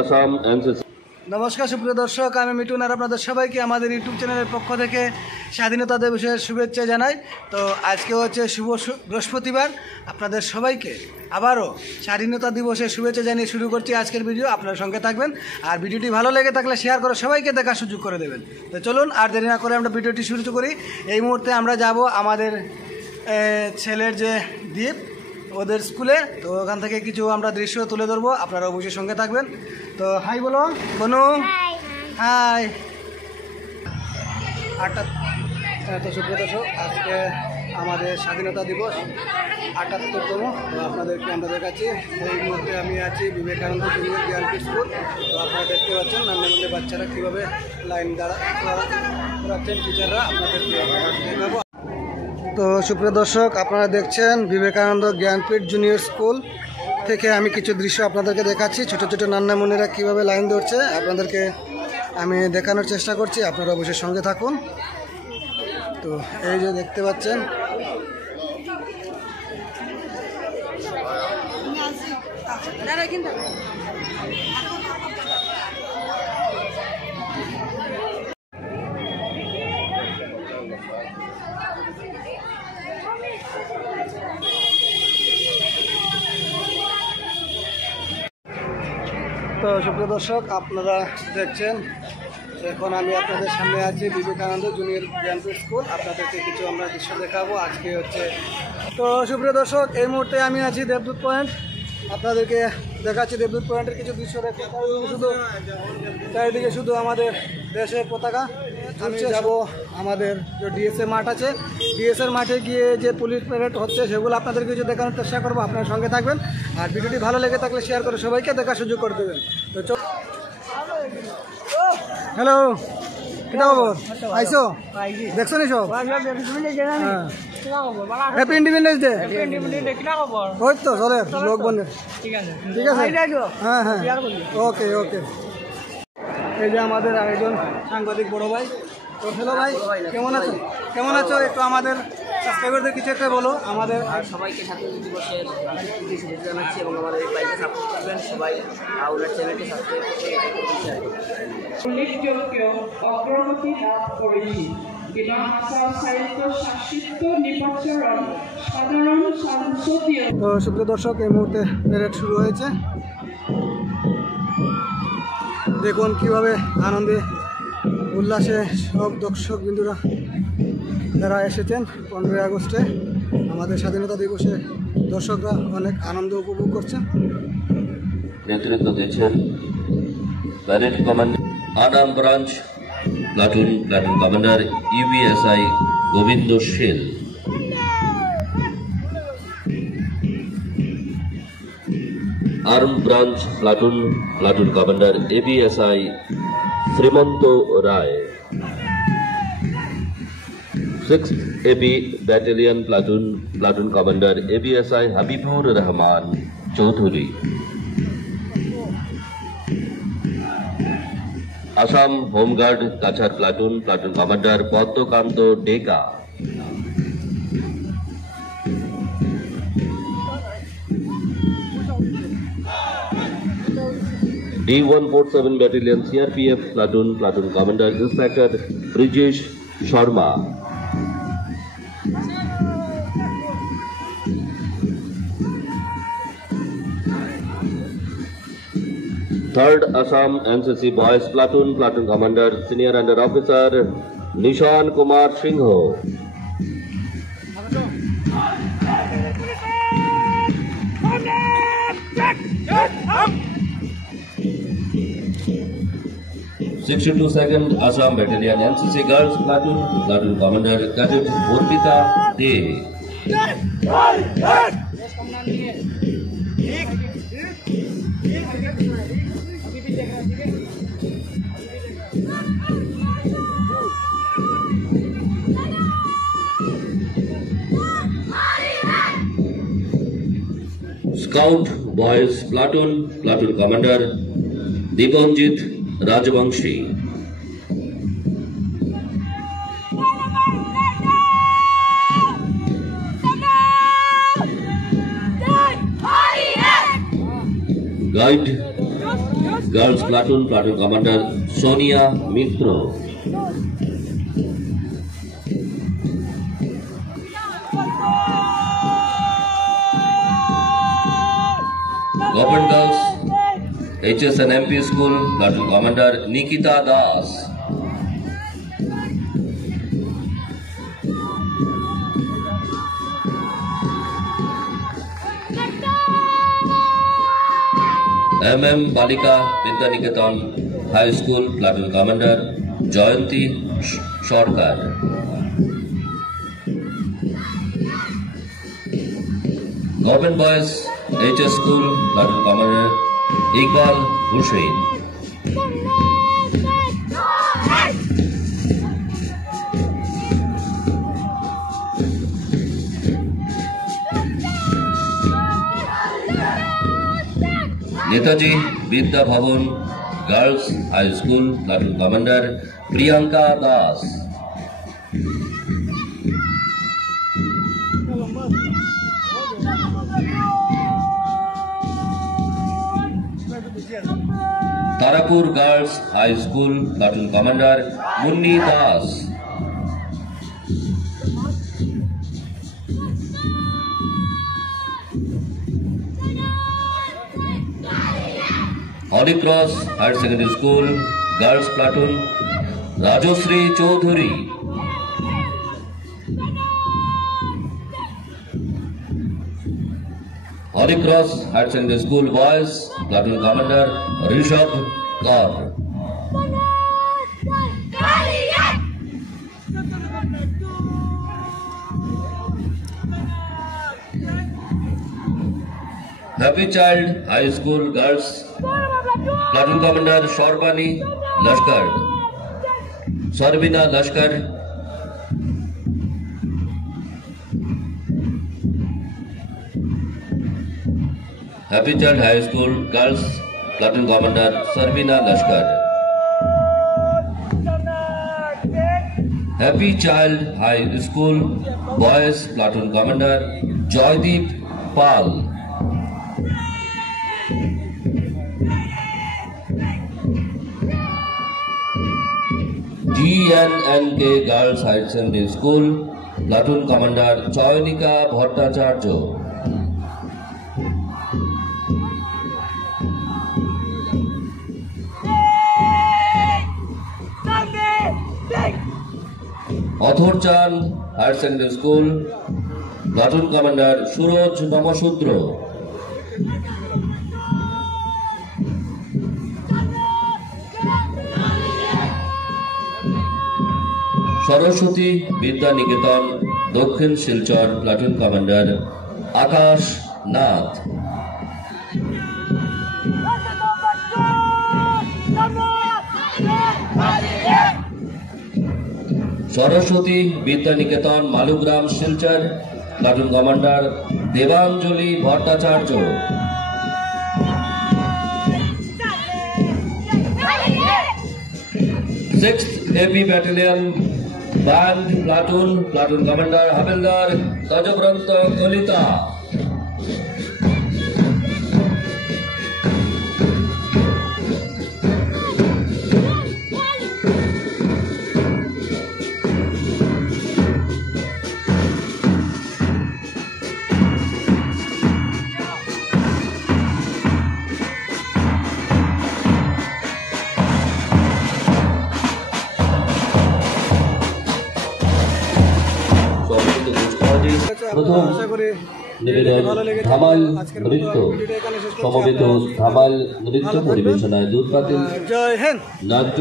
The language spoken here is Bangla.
আসাম এনসিসি। নমস্কার সুপ্রিয় দর্শক, আমি মিঠুন আর আপনাদের সবাইকে আমাদের ইউটিউব চ্যানেলের পক্ষ থেকে স্বাধীনতা দিবসের শুভেচ্ছা জানাই। তো আজকে হচ্ছে শুভ বৃহস্পতিবার, আপনাদের সবাইকে আবারও স্বাধীনতা দিবসের শুভেচ্ছা জানিয়ে শুরু করছি আজকের ভিডিও। আপনার সঙ্গে থাকবেন, আর ভিডিওটি ভালো লেগে থাকলে শেয়ার করে সবাইকে দেখার সুযোগ করে দেবেন। তো চলুন আর দেরি না করে আমরা ভিডিওটি শুরু করি। এই মুহূর্তে আমরা যাব আমাদের ছেলের যে দ্বীপ, ওদের স্কুলে। তো ওখান থেকে কিছু আমরা দৃশ্য তুলে ধরবো, আপনারা অবশ্যই সঙ্গে থাকবেন। তো হাই বলো বনু, হাই। তো সুপ্রিয় দর্শক, আজকে আমাদের স্বাধীনতা দিবস ৭৮তম। তো আপনাদেরকে আমরা দেখাচ্ছি, এই মুহূর্তে আমি আছি বিবেকানন্দ জুনিয়র জ্ঞানপীঠ স্কুল। তো আপনারা দেখতে পাচ্ছেন নান্নামুন্ডে বাচ্চারা কীভাবে লাইন দাঁড়াচ্ছেন, টিচাররা আপনাদেরকে দেখাবো। তো সুপ্রিয় দর্শক, আপনারা দেখছেন বিবেকানন্দ জ্ঞানপীঠ জুনিয়র স্কুল থেকে আমি কিছু দৃশ্য আপনাদেরকে দেখাচ্ছি। ছোট ছোট নান্নামুনিরা কীভাবে লাইন ধরছে আপনাদেরকে আমি দেখানোর চেষ্টা করছি, আপনারা অবশ্যই সঙ্গে থাকুন। তো এই যে দেখতে পাচ্ছেন, তো সুপ্রিয় দর্শক, আপনারা দেখছেন এখন আমি আপনাদের সামনে আছি বিবেকানন্দ জুনিয়র জ্ঞানপীঠ স্কুল। আপনাদেরকে কিছু আমরা দৃশ্য দেখাবো আজকে হচ্ছে। তো সুপ্রিয় দর্শক, এই মুহূর্তে আমি আছি দেবদূত পয়েন্ট, আপনাদেরকে দেখাচ্ছি দেবদূত পয়েন্টের কিছু দৃশ্য। চারিদিকে শুধু আমাদের দেশের পতাকা। আমি যাব আমাদের যে ডিএসএ মাঠ আছে, ডিএসএর মাঠে গিয়ে যে পুলিশ প্যারেড হচ্ছে সেগুলো আপনাদের কিছু দেখানোর চেষ্টা করবো, আপনার সঙ্গে থাকবেন। আর ভিডিওটি ভালো লেগে থাকলে শেয়ার করে সবাইকে দেখার সুযোগ করে দেবেন। তো হ্যালো, কেটা খবর? আইসো দেখছো নি সব? Happy independence day. ওই তো চলে লোক বন্ধে, ঠিক আছে হ্যাঁ হ্যাঁ, ওকে ওকে। এই যে আমাদের আরেকজন সাংবাদিক বড় ভাই। তো হ্যালো ভাই, কেমন আছো? কেমন আছো? একটু আমাদের সাবস্ক্রাইবারদের কিছু একটা বলো। আমাদের সবাইকে স্বাধীনতা দিবসের শুভেচ্ছা জানাচ্ছি এবং আমাদের এই বাইকে সাপোর্ট করবেন সবাই, ওনার চ্যানেলটি সাবস্ক্রাইব করতে উল্লেখযোগ্য অগ্রগতি লাভ করেছি। বিনা ভাষা সাহিত্য শাসিত নির্বাচন সাধারণ সংসদীয়। তো সুপ্রিয় দর্শক, এই মুহূর্তে প্যারেড শুরু হয়েছে। দেখুন কিভাবে আনন্দে উল্লাসে সব দর্শক বিন্দুরা যারা এসেছেন 15ই আগস্টে আমাদের স্বাধীনতা দিবসে, দর্শকরা অনেক আনন্দ উপভোগ করছেন। নেতৃত্ব দিচ্ছেন প্যারেড কমান্ডার আনাম branch platoon commander UBSI Gobinda Shil, arm branch platoon commander ABSI Shrimanta Roy, 6th AB battalion platoon commander ABSI Habibur Rahman Chowdhury, Assam home guard Cachar platoon commander Padmakanta Deka, D147 battalion CRPF platoon commander inspector Brijesh Sharma, Third Assam NCC Boys Platoon Commander Senior Under Officer Nishan Kumar Singho, (62nd Assam Battalion NCC Girls Platoon Commander Cadet Urpita De, Scout Boys Platoon Commander Dipanjit Rajvanshi, Guide Girls Platoon, Platoon Commander Sonia Mitro. Government Girls HS and MP School, Platoon Commander Nikita Das. MM Balika Vidyaniketan High School, Platoon Commander Jayanti Sarkar. Government Boys HS School, Platoon Commander Iqbal Hussain. Netaji Vidya Bhavan Girls High School, Platoon Commander Priyanka Das. Tarapur Girls High School, Platoon Commander Munni Das. Holy Cross Higher Secondary School, Girls Platoon Rajoshree Chaudhary. Holy Cross Higher Secondary School, Boys Platoon Commander Rishabh Kaur. Happy Child High School, Girls Platoon Commander Shorbani Lashkar, Sarbina Lashkar. Happy Child High School, Girls Platoon Commander Sarbina Lashkar. Happy Child High School, Boys Platoon Commander Joydeep Pal. GNNK Girls Higher Secondary School, Platoon Commander Choyanika Bhattacharya. Athorchan Higher Secondary School, Platoon Commander Suroj Namasudro. Saraswati Vidyaniketan Dokhin Silchar, Platoon Commander Akash Nath. Saraswati Vidyaniketan Malugram Silchar, Platoon Commander Devanjali Bhattacharya. 6th AP Battalion Band Platoon, Platoon Commander Havildar Tajabranta Kolita. প্রথম নিবেদন ধামাল নৃত্য সমবেত ধামাল নৃত্য পরিবেশনায় দুধ পাতিল নাট্য